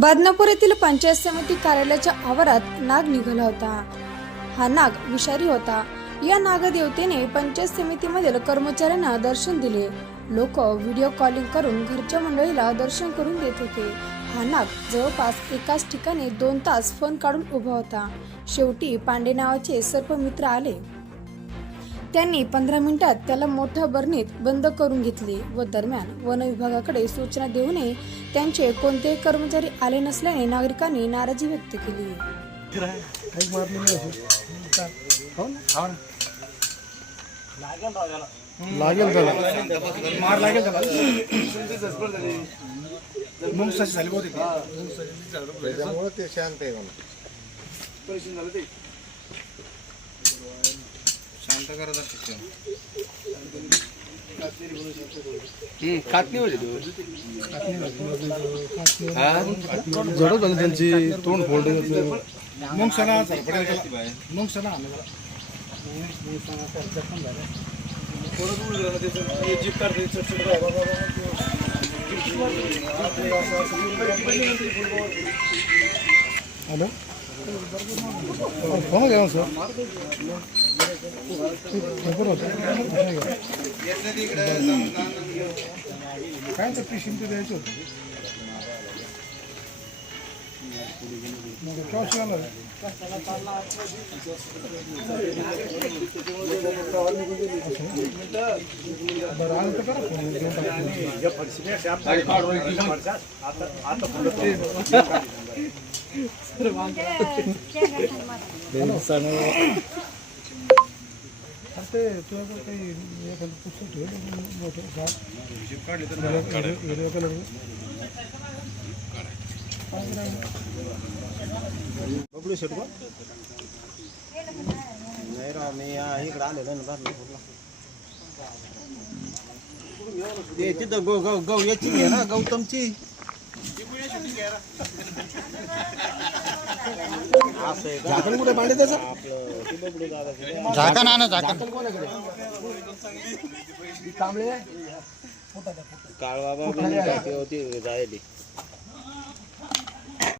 बदनापूर येथील पंचायत समिती कार्यालयाच्या आवारात नाग निघाला होता. हा नाग विषारी होता. या नागदेवतेने पंचायत समितीमधील कर्मचाऱ्यांना दर्शन दिले. लोक व्हिडिओ कॉलिंग करून घरच्या मंडळीला दर्शन करून देत होते. हा नाग जवळपास एकाच ठिकाणी दोन तास फोन काढून उभा होता. शेवटी पांडे नावाचे सर्पमित्र आले. त्यांनी पंधरा मिनिटात त्याला मोठ्या बरणीत बंद करून घेतले व दरम्यान वन विभागाकडे सूचना देऊनही त्यांचे कोणतेही कर्मचारी आले नसल्याने नागरिकांनी नाराजी व्यक्त केली. लागेल त्याला. मार लागेल त्याला. मग झाली त्याच्यामुळे ते शांत आहे म्हणून परेशान झालं ते. शांत करा जडत झाली त्यांची तोंड फोल्ड मग सणा मग सणा. हॅलो? फोन घ्या सर. होता काय तर पेशंट द्यायचं होतं मग अरे ते तुझ्याकडे काही एखादं पुस्तक ठेवलं मोठं गाव व्हिडिओ कलर. बबलू शेट का नाही राव मी या- इकडे आलेलो ना बदलापूरला ते तिथं गौ गौ गौ याची आहे ना गौतमची? झाकण कुठे पाणी त्याचं झाकण आणा झाकण. काळबाबा होती जायली.